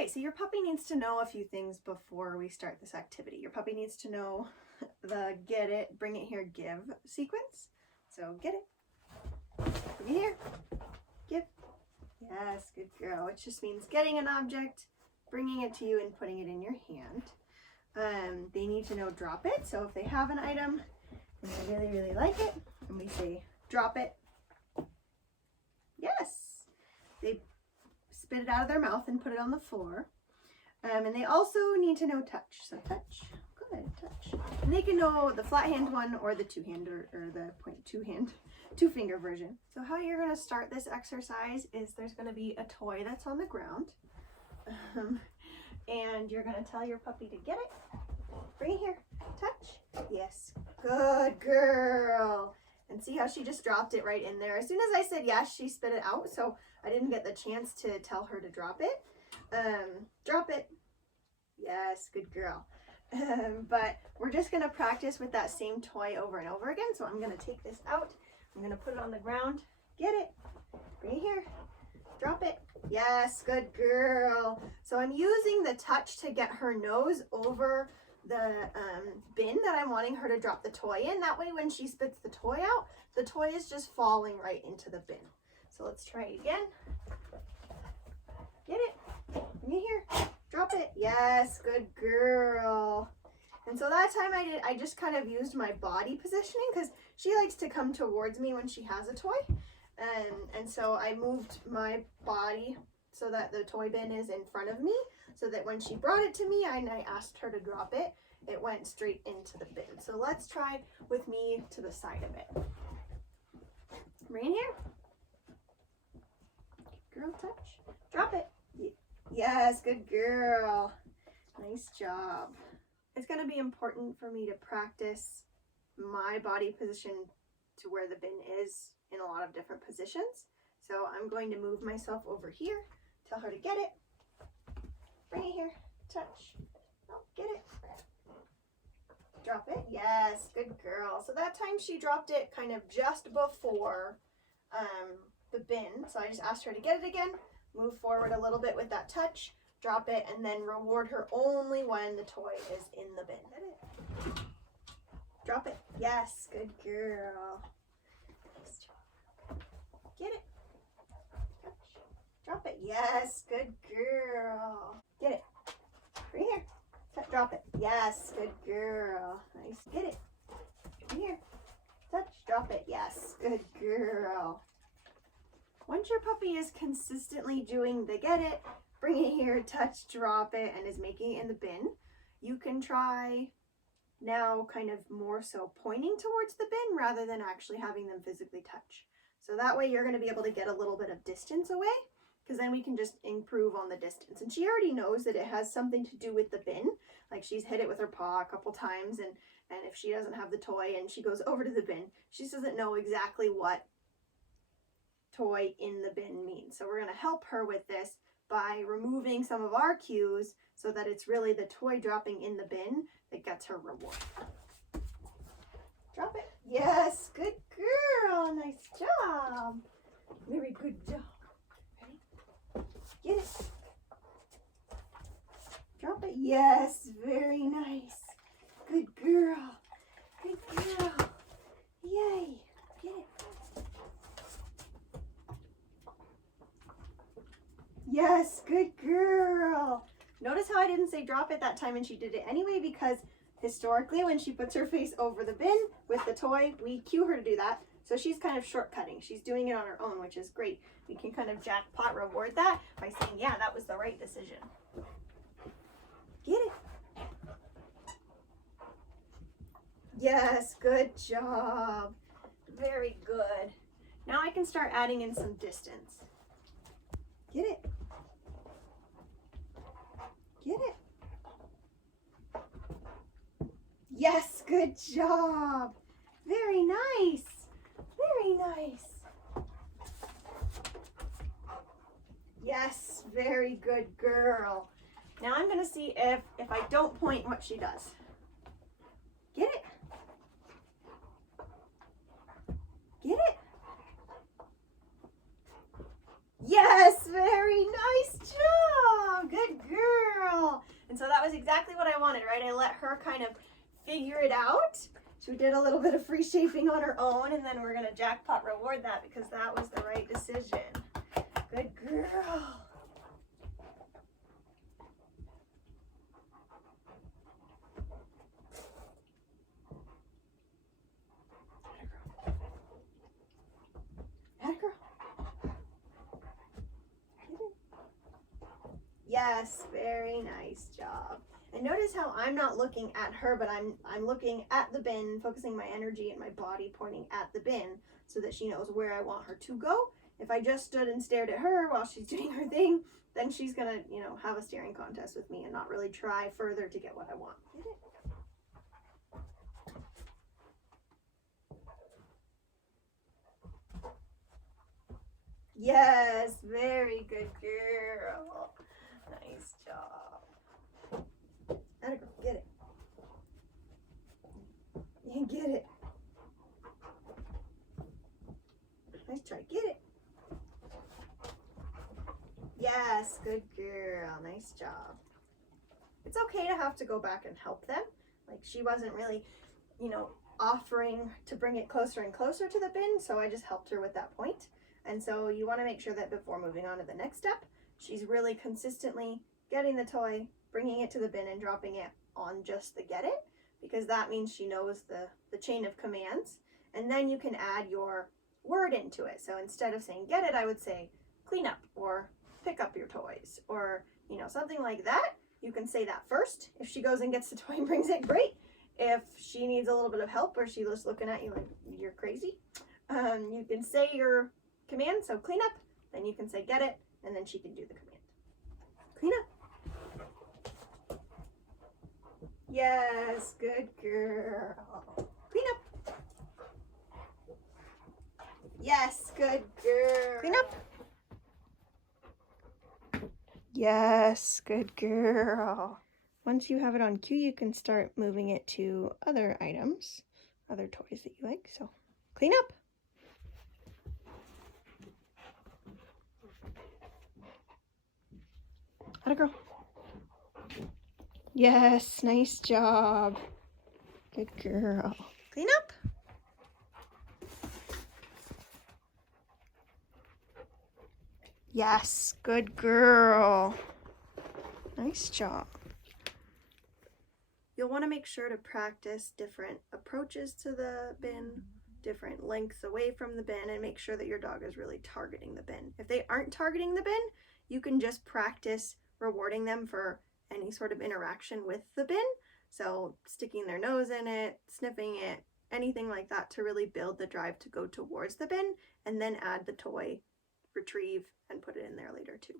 Okay, so your puppy needs to know a few things before we start this activity. Your puppy needs to know the get it, bring it here, give sequence. So get it, bring it here, give. Yes, good girl. Which just means getting an object, bringing it to you, and putting it in your hand. They need to know drop it. So if they have an item and they really, really like it, and we say drop it, yes, they spit it out of their mouth and put it on the floor. And they also need to know touch. So touch, good, touch. And they can know the flat hand one or the two-hand or the two-finger version. So how you're going to start this exercise is there's going to be a toy that's on the ground. And you're going to tell your puppy to get it. Bring it here. Touch. Yes. Good girl. And see how she just dropped it right in there. As soon as I said yes, she spit it out. So I didn't get the chance to tell her to drop it. Drop it. Yes, good girl. But we're just going to practice with that same toy over and over again. So I'm going to take this out. I'm going to put it on the ground. Get it. Bring it here. Drop it. Yes, good girl. So I'm using the touch to get her nose over the bin that I'm wanting her to drop the toy in. That way when she spits the toy out, the toy is just falling right into the bin. So let's try it again. Get it. Bring it here. Drop it. Yes, good girl. And so that time I just kind of used my body positioning because she likes to come towards me when she has a toy. And so I moved my body so that the toy bin is in front of me, so that when she brought it to me and I asked her to drop it, it went straight into the bin. So let's try with me to the side of it. Right here. Girl, touch. Drop it. Yes, good girl. Nice job. It's going to be important for me to practice my body position to where the bin is in a lot of different positions. So I'm going to move myself over here, tell her to get it, bring it here, touch, oh, get it, drop it, yes, good girl. So that time she dropped it kind of just before the bin, so I just asked her to get it again, move forward a little bit with that touch, drop it, and then reward her only when the toy is in the bin. Get it. Drop it, yes, good girl. Get it. Touch. Drop it. Yes, good girl. Get it. Right here. Touch. Drop it. Yes, good girl. Nice. Get it. Right here. Touch. Drop it. Yes, good girl. Once your puppy is consistently doing the get it, bring it here, touch, drop it, and is making it in the bin, you can try now kind of more so pointing towards the bin rather than actually having them physically touch. So that way you're going to be able to get a little bit of distance away, because then we can just improve on the distance. And she already knows that it has something to do with the bin. Like she's hit it with her paw a couple times, and if she doesn't have the toy and she goes over to the bin, she doesn't know exactly what toy in the bin means. So we're going to help her with this by removing some of our cues so that it's really the toy dropping in the bin that gets her reward. Drop it. Yes, good girl. Nice job. Very good job. Ready? Get it. Drop it. Yes, very nice. Good girl. Good girl. Yay. Get it. Yes, good girl. Notice how I didn't say drop it that time and she did it anyway, because historically, when she puts her face over the bin with the toy, we cue her to do that. So she's kind of shortcutting. She's doing it on her own, which is great. We can kind of jackpot reward that by saying, yeah, that was the right decision. Get it. Yes, good job. Very good. Now I can start adding in some distance. Get it. Get it. Yes, good job. Very nice. Very nice. Yes, very good girl. Now I'm going to see if I don't point what she does. Get it. Get it. Yes, very nice job. Good girl. wanted, right? I let her kind of figure it out. She did a little bit of free shaping on her own, and then we're gonna jackpot reward that because that was the right decision. Good girl. Yes, very nice job. And notice how I'm not looking at her, but I'm looking at the bin, focusing my energy and my body pointing at the bin so that she knows where I want her to go. If I just stood and stared at her while she's doing her thing, then she's gonna, you know, have a staring contest with me and not really try further to get what I want. Get it? Yes, very good girl. Nice job. Atta girl, get it. You can get it. Nice try, get it. Yes, good girl. Nice job. It's okay to have to go back and help them. Like she wasn't really, you know, offering to bring it closer and closer to the bin, so I just helped her with that point. And so you want to make sure that before moving on to the next step, she's really consistently getting the toy, bringing it to the bin and dropping it on just the get it, because that means she knows the chain of commands. And then you can add your word into it. So instead of saying get it, I would say clean up or pick up your toys or, you know, something like that. You can say that first. If she goes and gets the toy and brings it, great. If she needs a little bit of help or she's just looking at you like you're crazy, you can say your command, so clean up, then you can say get it, and then she can do the command. Clean up. Yes, good girl. Clean up. Yes, good girl. Clean up. Yes, good girl. Once you have it on cue, you can start moving it to other items, other toys that you like. So clean up. Atta girl. Yes, nice job. Good girl. Clean up. Yes, good girl. Nice job. You'll want to make sure to practice different approaches to the bin, different lengths away from the bin, and make sure that your dog is really targeting the bin. If they aren't targeting the bin, you can just practice rewarding them for any sort of interaction with the bin. So sticking their nose in it, sniffing it, anything like that to really build the drive to go towards the bin, and then add the toy, retrieve, and put it in there later too.